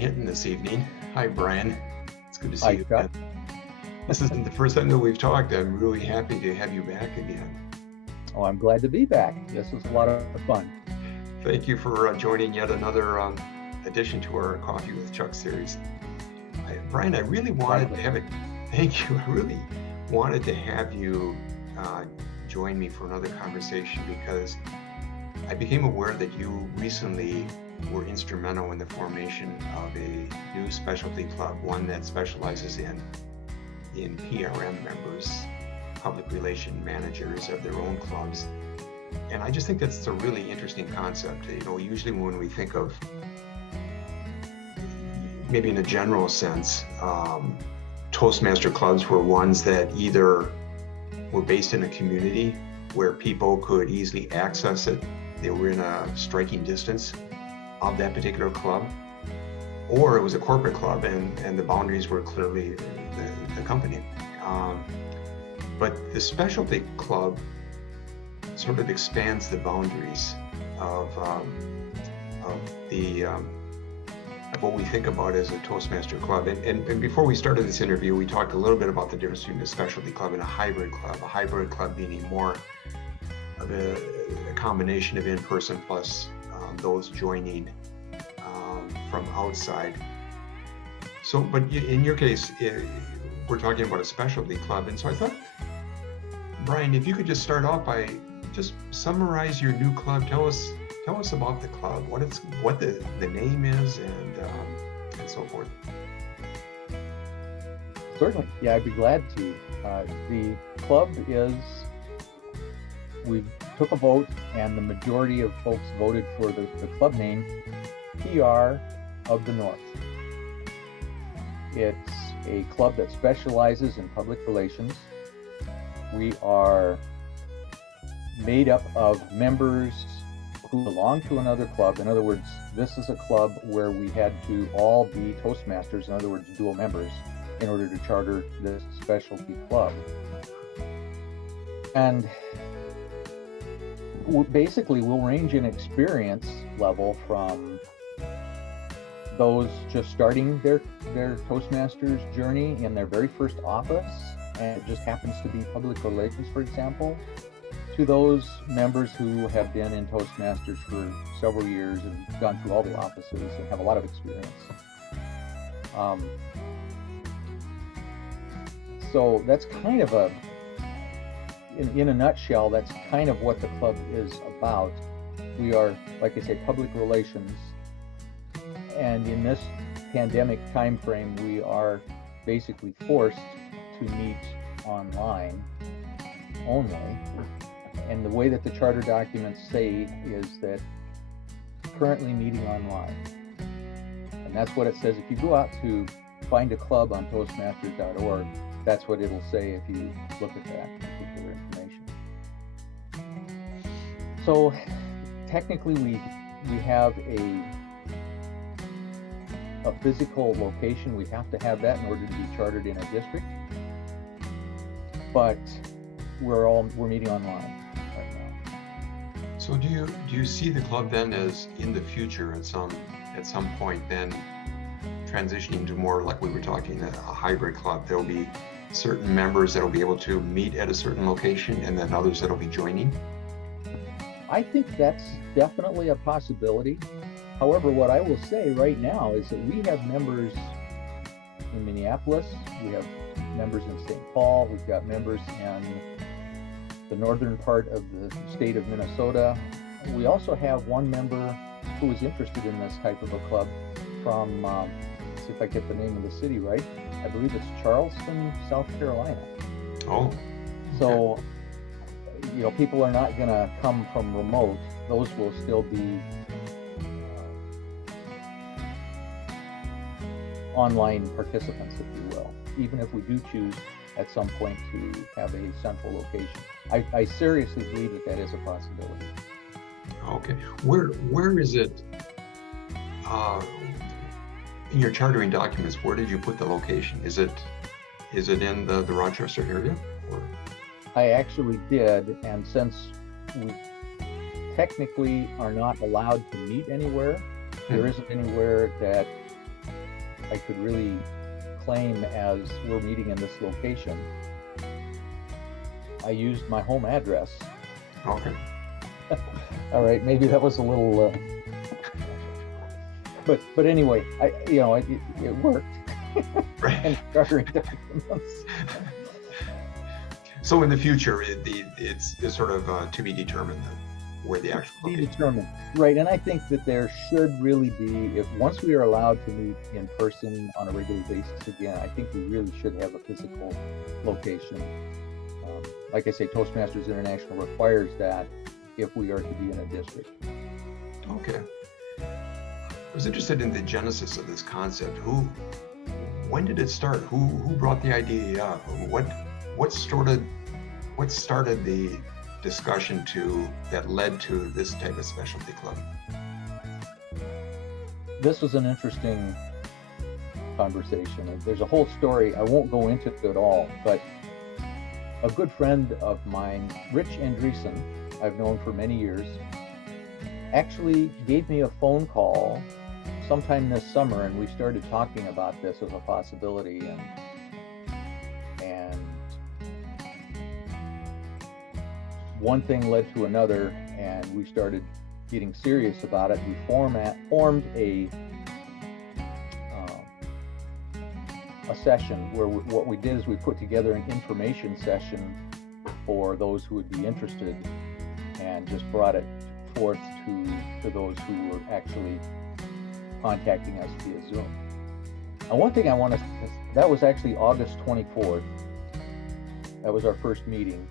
Hinton this evening. Hi, Brian. It's good to see Hi, you Chuck. again. This isn't the first time that we've talked. I'm really happy to have you back again. Oh, I'm glad to be back. This was a lot of fun. Thank you for joining yet another addition to our Coffee with Chuck series. Brian, I really wanted to have it. Thank you. I really wanted to have you join me for another conversation because I became aware that you recently were instrumental in the formation of a new specialty club, one that specializes in PRM members, public relation managers of their own clubs. And I just think that's a really interesting concept. You know, usually when we think of, maybe in a general sense, Toastmaster clubs were ones that either were based in a community where people could easily access it, they were in a striking distance of that particular club, or it was a corporate club and the boundaries were clearly the company. But the specialty club sort of expands the boundaries of what we think about as a Toastmaster club. And before we started this interview, we talked a little bit about the difference between a specialty club and a hybrid club. A hybrid club being more of a combination of in-person plus those joining from outside. So, but in your case, we're talking about a specialty club. And so I thought, Brian, if you could just start off by just summarize your new club. Tell us about the club, what the name is, and so forth. Certainly, yeah, I'd be glad to. The club is, we took a vote and the majority of folks voted for the club name, PR of the North. It's a club that specializes in public relations. We are made up of members who belong to another club. In other words, this is a club where we had to all be Toastmasters, in other words, dual members, in order to charter this specialty club. And basically, we'll range in experience level from those just starting their Toastmasters journey in their very first office, and it just happens to be public relations, for example, to those members who have been in Toastmasters for several years and gone through all the offices and have a lot of experience. So that's kind of in a nutshell, that's kind of what the club is about. We are, like I say, public relations. And in this pandemic time frame, we are basically forced to meet online only. And the way that the charter documents say is that currently meeting online. And that's what it says. If you go out to find a club on Toastmasters.org, that's what it'll say if you look at that particular information. So technically we have a physical location. We have to have that in order to be chartered in a district. But we're meeting online. So do you see the club then as in the future at some point then transitioning to more like we were talking, a hybrid club? There will be certain members that will be able to meet at a certain location and then others that will be joining? I think that's definitely a possibility. However, what I will say right now is that we have members in Minneapolis, we have members in St. Paul, we've got members in the northern part of the state of Minnesota. We also have one member who is interested in this type of a club from, let's see if I get the name of the city right. I believe it's Charleston, South Carolina. Oh. Okay. So, you know, people are not gonna come from remote. Those will still be online participants, if you will, even if we do choose at some point to have a central location. I seriously believe that is a possibility. Okay. Where is it in your chartering documents? Where did you put the location? Is it in the Rochester area? Or? I actually did, and since we technically are not allowed to meet anywhere, there isn't anywhere that I could really claim as we're meeting in this location, I used my home address. Okay. All right, maybe that was a little, but anyway, it worked. Right. And chartering documents. So in the future, it's sort of to be determined then, where the actual Be location. determined, right? And I think that there should really be, if once we are allowed to meet in person on a regular basis again, I think we really should have a physical location. Like I say, Toastmasters International requires that if we are to be in a district. Okay. I was interested in the genesis of this concept. When did it start? Who brought the idea up? What started the discussion that led to this type of specialty club? This was an interesting conversation. There's a whole story. I won't go into it all, but a good friend of mine, Andresen, I've known for many years, actually gave me a phone call sometime this summer, and we started talking about this as a possibility, and one thing led to another, and we started getting serious about it. We formed a session where what we did is we put together an information session for those who would be interested, and just brought it forth to those who were actually contacting us via Zoom. And one thing that was actually August 24th. That was our first meeting.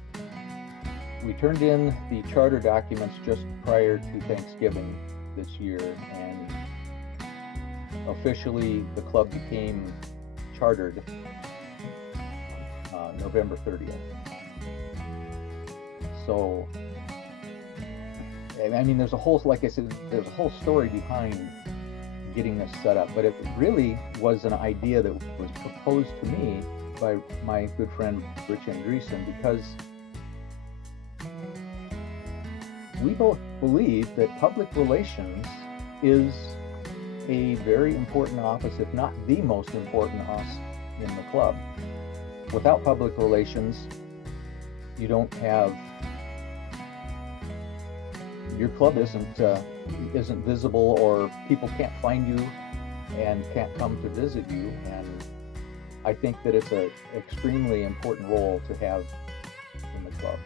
We turned in the charter documents just prior to Thanksgiving this year, and officially the club became chartered November 30th. So, I mean, there's a whole story behind getting this set up, but it really was an idea that was proposed to me by my good friend Andresen, because we both believe that public relations is a very important office, if not the most important office in the club. Without public relations, you don't have, your club isn't visible, or people can't find you and can't come to visit you. And I think that it's an extremely important role to have in the club.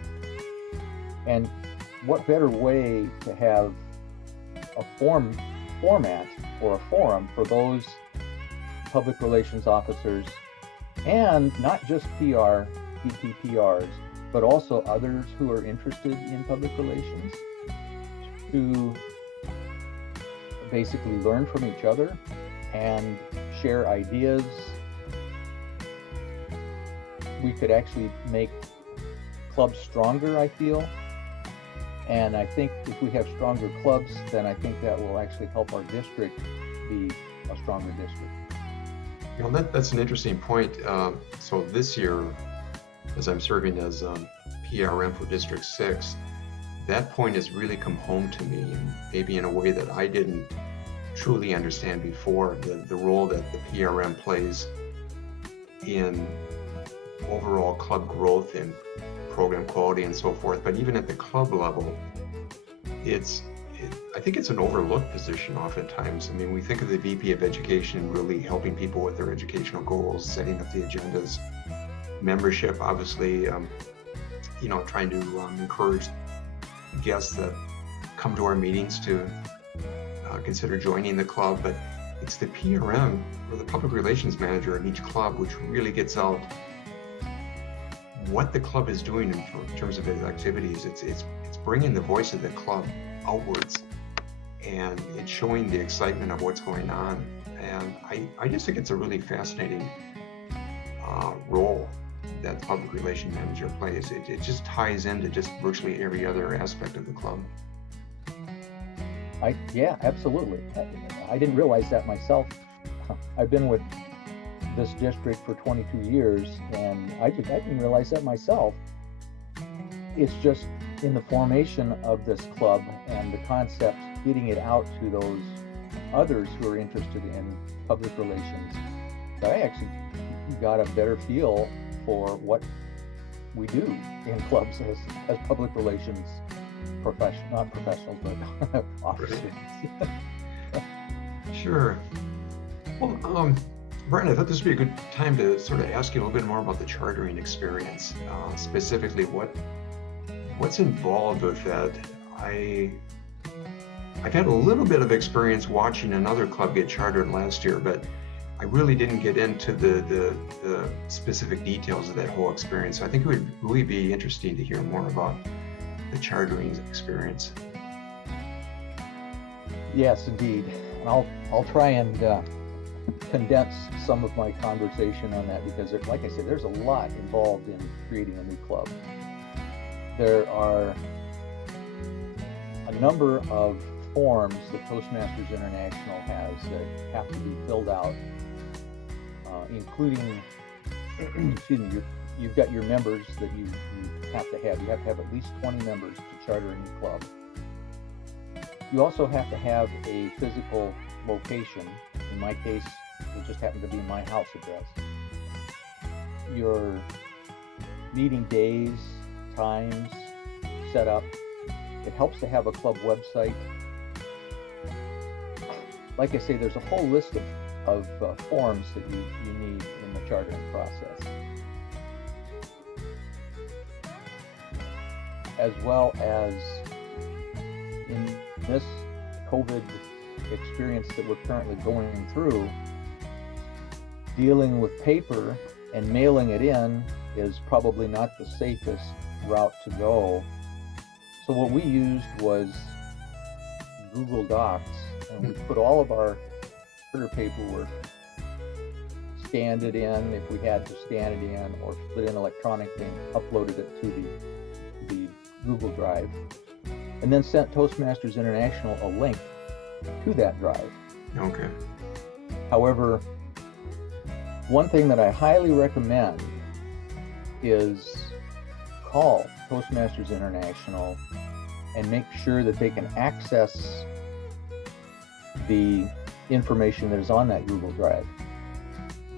And what better way to have a format or a forum for those public relations officers, and not just PPPRs, but also others who are interested in public relations, to basically learn from each other and share ideas. We could actually make clubs stronger, I feel. And I think if we have stronger clubs, then I think that will actually help our district be a stronger district. You know, that's an interesting point. So this year, as I'm serving as PRM for District 6, that point has really come home to me, and maybe in a way that I didn't truly understand before, the role that the PRM plays in overall club growth and program quality and so forth. But even at the club level, I think it's an overlooked position oftentimes. I mean, we think of the VP of Education really helping people with their educational goals, setting up the agendas, membership, obviously, trying to encourage guests that come to our meetings to consider joining the club. But it's the PRM, or the public relations manager in each club, which really gets out what the club is doing in terms of its activities. It's bringing the voice of the club outwards, and it's showing the excitement of what's going on. And I just think it's a really fascinating role that the public relations manager plays. It just ties into just virtually every other aspect of the club. Yeah, absolutely. I didn't realize that myself. I've been with this district for 22 years, and I didn't realize that myself. It's just in the formation of this club and the concept, getting it out to those others who are interested in public relations, that I actually got a better feel for what we do in clubs as public relations not professionals, but officers. Sure. Well, Brian, I thought this would be a good time to sort of ask you a little bit more about the chartering experience, specifically what's involved with that. I've had a little bit of experience watching another club get chartered last year, but I really didn't get into the specific details of that whole experience. So I think it would really be interesting to hear more about the chartering experience. Yes, indeed. And I'll try and condense some of my conversation on that, because like I said, there's a lot involved in creating a new club. There are a number of forms that Toastmasters International has that have to be filled out, including, excuse me, you've got your members that you have to have. You have to have at least 20 members to charter a new club. You also have to have a physical location. In my case, it just happened to be my house address. Your meeting days, times, set up. It helps to have a club website. Like I say, there's a whole list of forms that you need in the chartering process. As well as in this COVID experience that we're currently going through, dealing with paper and mailing it in is probably not the safest route to go. So what we used was Google Docs, and we put all of our charter paperwork, scanned it in if we had to scan it in, or put it in electronically and uploaded it to the Google Drive, and then sent Toastmasters International a link to that drive. Okay. However, one thing that I highly recommend is call Toastmasters International and make sure that they can access the information that is on that Google Drive.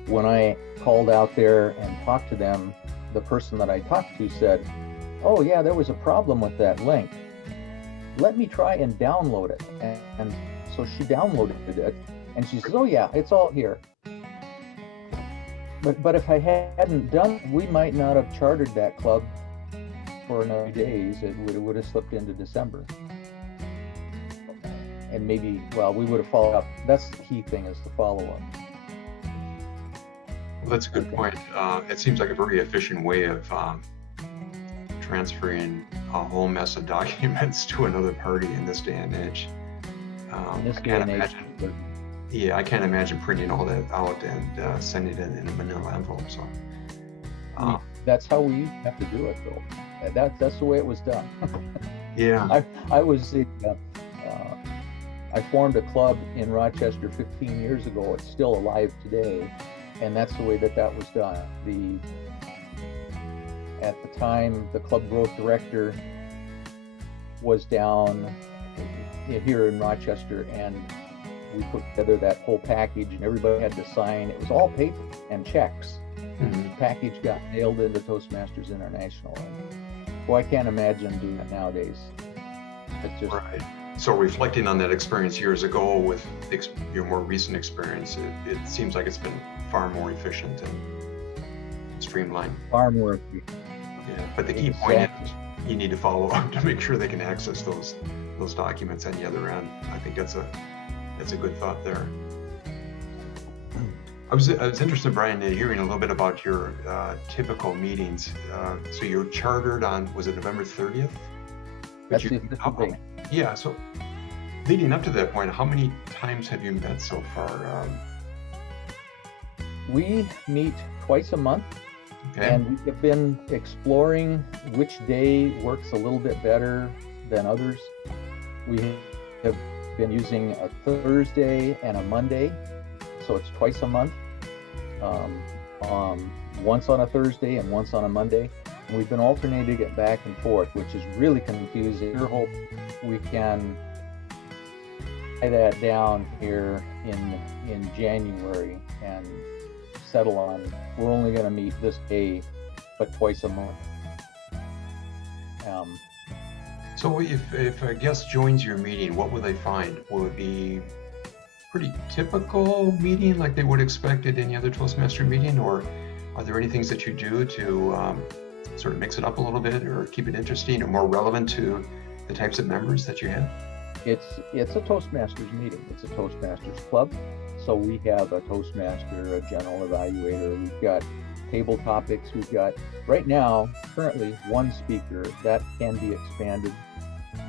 When I called out there and talked to them, the person that I talked to said, "Oh yeah, there was a problem with that link. Let me try and download it." And so she downloaded it, and she says, "Oh yeah, it's all here." But if I hadn't done, we might not have chartered that club for another days. It would have slipped into December. And maybe, well, we would have followed up. That's the key thing, is the follow-up. Well, that's a good point. It seems like a very efficient way of transferring a whole mess of documents to another party in this day and age. I can't imagine printing all that out and sending it in a manila envelope. So that's how we have to do it, though. That's the way it was done. Yeah. I formed a club in Rochester 15 years ago. It's still alive today, and that's the way that was done. At the time, the club growth director was down here in Rochester, and we put together that whole package, and everybody had to sign. It was all paper and checks. Mm-hmm. The package got mailed into Toastmasters International. And, I can't imagine doing it nowadays. It's just right. So reflecting on that experience years ago with your more recent experience, it seems like it's been far more efficient and streamlined. Far more efficient. Yeah, but the key point is you need to follow up to make sure they can access those documents on the other end. I think that's a good thought there. I was interested, Brian, in hearing a little bit about your typical meetings. So you're chartered on, was it November 30th? That's the official date. Yeah, so leading up to that point, how many times have you met so far? We meet twice a month. Okay. And we have been exploring which day works a little bit better than others. We have been using a Thursday and a Monday, so it's twice a month, once on a Thursday and once on a Monday. And we've been alternating it back and forth, which is really confusing. I hope we can that down here in January and settle on, we're only going to meet this day, but twice a month. So if a guest joins your meeting, what will they find? Will it be pretty typical meeting like they would expect at any other Toastmaster meeting, or are there any things that you do to sort of mix it up a little bit or keep it interesting or more relevant to the types of members that you have? It's a Toastmasters meeting. It's a Toastmasters club. So we have a Toastmaster, a general evaluator. We've got table topics. We've got, right now, currently, one speaker. That can be expanded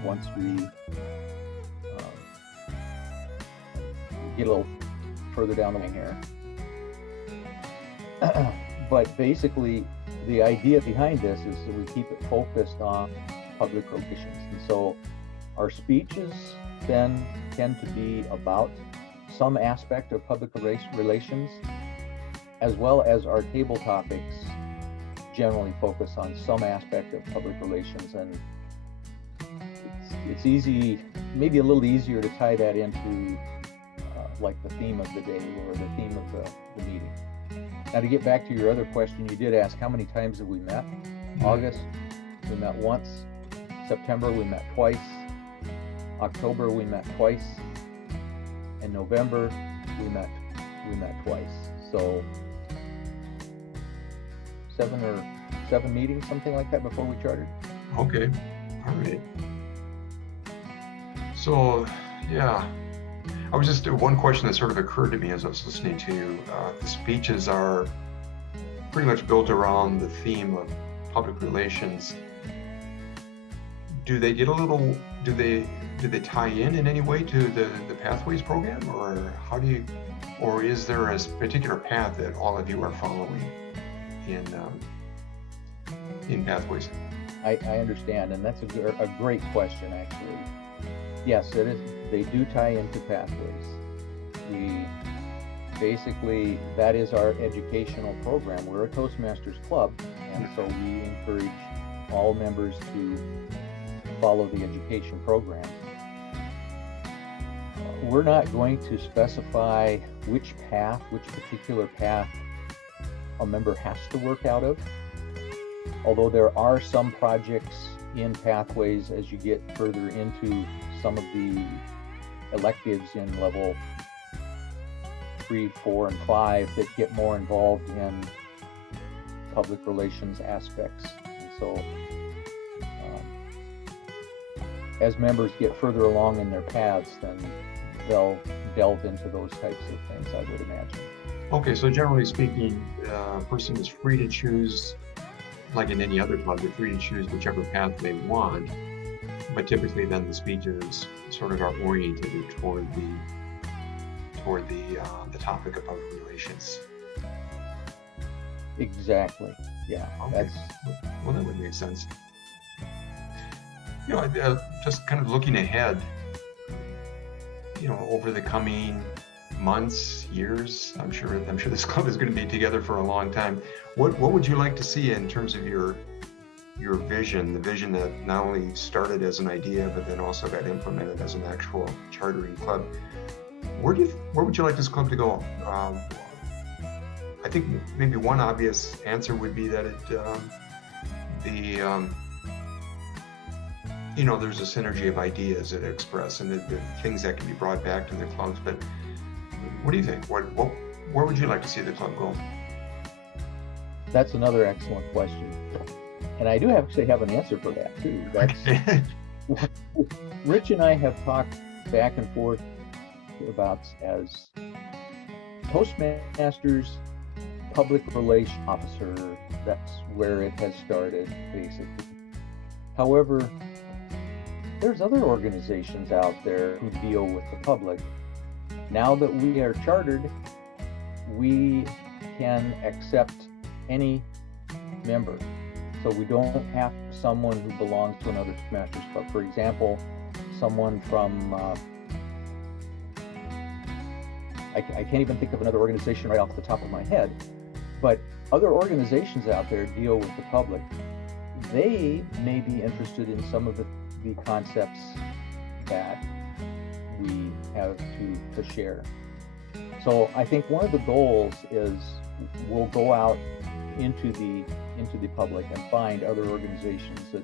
once we get a little further down the line here. But basically, the idea behind this is that we keep it focused on public relations. And so our speeches then tend to be about some aspect of public relations, as well as our table topics generally focus on some aspect of public relations. And it's easy, maybe a little easier to tie that into like the theme of the day or the theme of the meeting. Now, to get back to your other question, you did ask how many times have we met? August, we met once. September, we met twice. October, we met twice. In November, we met twice. So seven meetings, something like that, before we chartered. Okay, all right. So, yeah, I was just one question that sort of occurred to me as I was listening to you. The speeches are pretty much built around the theme of public relations. Do they get a little? Do they tie in any way to the Pathways program, or how do you? Or is there a particular path that all of you are following in Pathways? I understand, and that's a great question, actually. Yes, it is. They do tie into Pathways. We basically, that is our educational program. We're a Toastmasters club, and so we encourage all members to follow the education program. We're not going to specify which particular path a member has to work out of, although there are some projects in Pathways as you get further into some of the electives in level 3, 4, and 5 that get more involved in public relations aspects. And so as members get further along in their paths, then they'll delve into those types of things, I would imagine. Okay, so generally speaking, a person is free to choose, like in any other club, they're free to choose whichever path they want, but typically then the speeches sort of are oriented toward the topic of public relations. Exactly. Yeah. Okay. Well, that would make sense. You know, just kind of looking ahead, you know, over the coming months, years, I'm sure this club is going to be together for a long time. What would you like to see in terms of your vision, the vision that not only started as an idea, but then also got implemented as an actual chartering club? Where would you like this club to go? I think maybe one obvious answer would be that you know, there's a synergy of ideas that express and the things that can be brought back to the clubs. But what do you think? Where would you like to see the club go? That's another excellent question. And I do actually have an answer for that too. That's Rich and I have talked back and forth about as Toastmasters public relations officer. That's where it has started, basically. However, there's other organizations out there who deal with the public. Now that we are chartered, we can accept any member. So we don't have someone who belongs to another Toastmasters club. For example, someone from, I can't even think of another organization right off the top of my head, but other organizations out there deal with the public. They may be interested in some of the concepts that we have to share. So I think one of the goals is we'll go out into the public and find other organizations that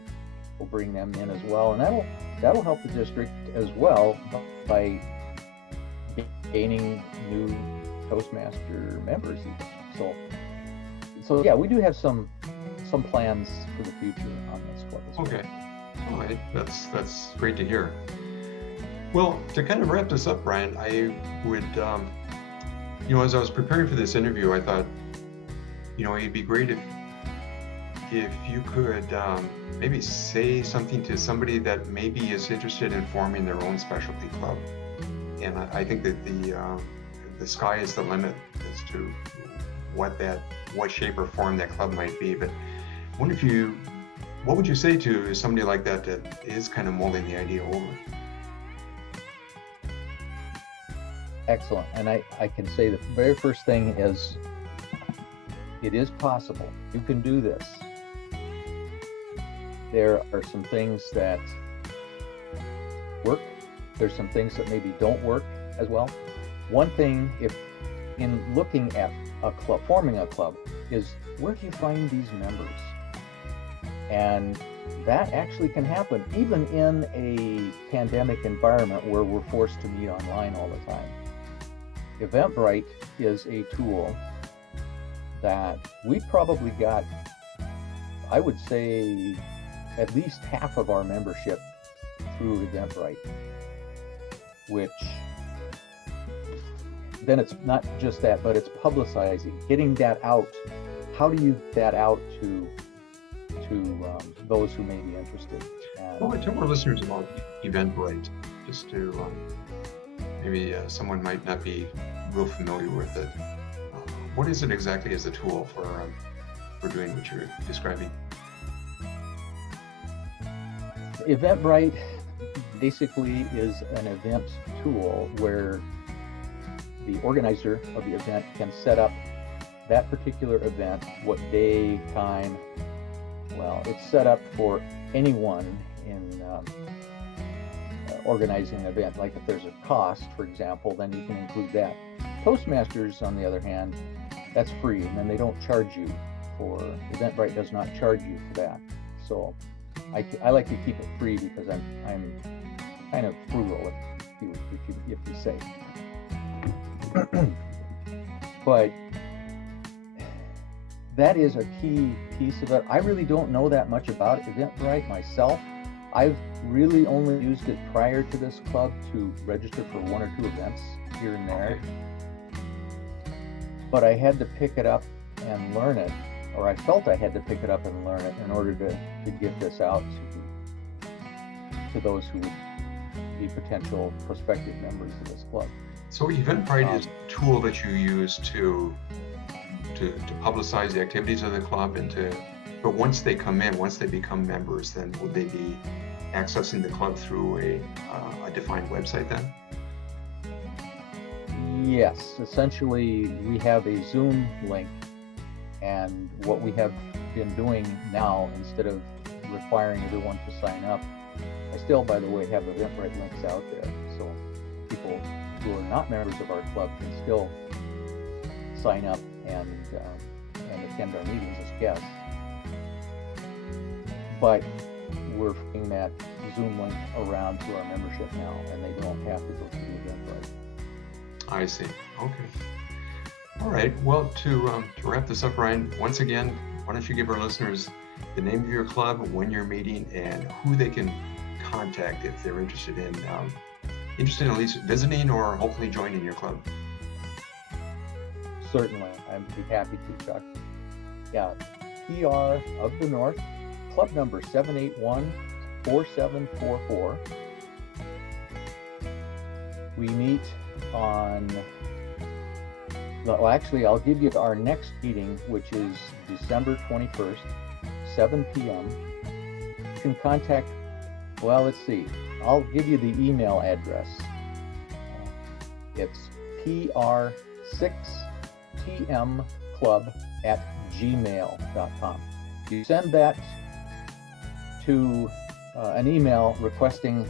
will bring them in as well, and that'll help the district as well by gaining new Toastmaster members even. So yeah, we do have some plans for the future on this club as well. Okay. All right. That's great to hear. Well, to kind of wrap this up, Brian, I would, as I was preparing for this interview, I thought, it'd be great if you could maybe say something to somebody that maybe is interested in forming their own specialty club. And I think that the sky is the limit as to what shape or form that club might be. But I wonder what would you say to somebody like that is kind of mulling the idea over? Excellent. And I can say the very first thing is, it is possible. You can do this. There are some things that work. There's some things that maybe don't work as well. One thing, if in looking at a club, forming a club, is where do you find these members? And that actually can happen even in a pandemic environment where we're forced to meet online all the time. Eventbrite is a tool that we probably got, I would say, at least half of our membership through Eventbrite, which then it's not just that, but it's publicizing, getting that out. How do you get that out to those who may be interested? Well, tell our listeners about Eventbrite, just to maybe someone might not be real familiar with it. What is it exactly as a tool for doing what you're describing? Eventbrite basically is an event tool where the organizer of the event can set up that particular event, what day, time. Well, it's set up for anyone in organizing an event. Like if there's a cost, for example, then you can include that. Toastmasters, on the other hand, that's free, and then they don't charge you for, Eventbrite does not charge you for that. So I like to keep it free because I'm kind of frugal, if you say. But that is a key piece of it. I really don't know that much about Eventbrite myself. I've really only used it prior to this club to register for one or two events here and there. But I had to pick it up and learn it, or I felt I had to pick it up and learn it in order to get this out to those who would be potential prospective members of this club. So Eventbrite is a tool that you use to publicize the activities of the club but once they come in, once they become members, then would they be accessing the club through a defined website then? Yes, essentially we have a Zoom link, and what we have been doing now, instead of requiring everyone to sign up, I still, by the way, have Eventbrite links out there, so people who are not members of our club can still sign up and attend our meetings as guests. But we're bringing that Zoom link around to our membership now, and they don't have to go through Eventbrite. I see. Okay. All right. Well, to wrap this up, Ryan, once again, why don't you give our listeners the name of your club, when you're meeting, and who they can contact if they're interested in at least visiting or hopefully joining your club. Certainly, I'd be happy to, Chuck. Yeah, PR of the North, club number 781-4744. We meet on, well, actually, I'll give you our next meeting, which is December 21st, 7 p.m. You can contact, well, let's see, I'll give you the email address. It's pr6tmclub@gmail.com. You send that to an email requesting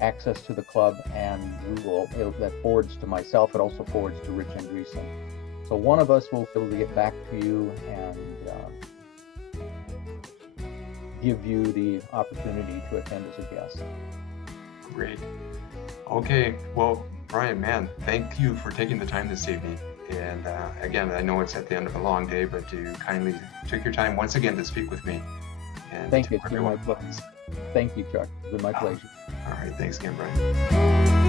access to the club, and that forwards to myself. It also forwards to Rich Andresen. So one of us will be able to get back to you and give you the opportunity to attend as a guest. Great. Okay. Well, Brian, man, thank you for taking the time this evening. And again, I know it's at the end of a long day, but you kindly took your time once again to speak with me. And thank you. It's been my pleasure. Thank you, Chuck. It's been my pleasure. All right. Thanks again, Brian.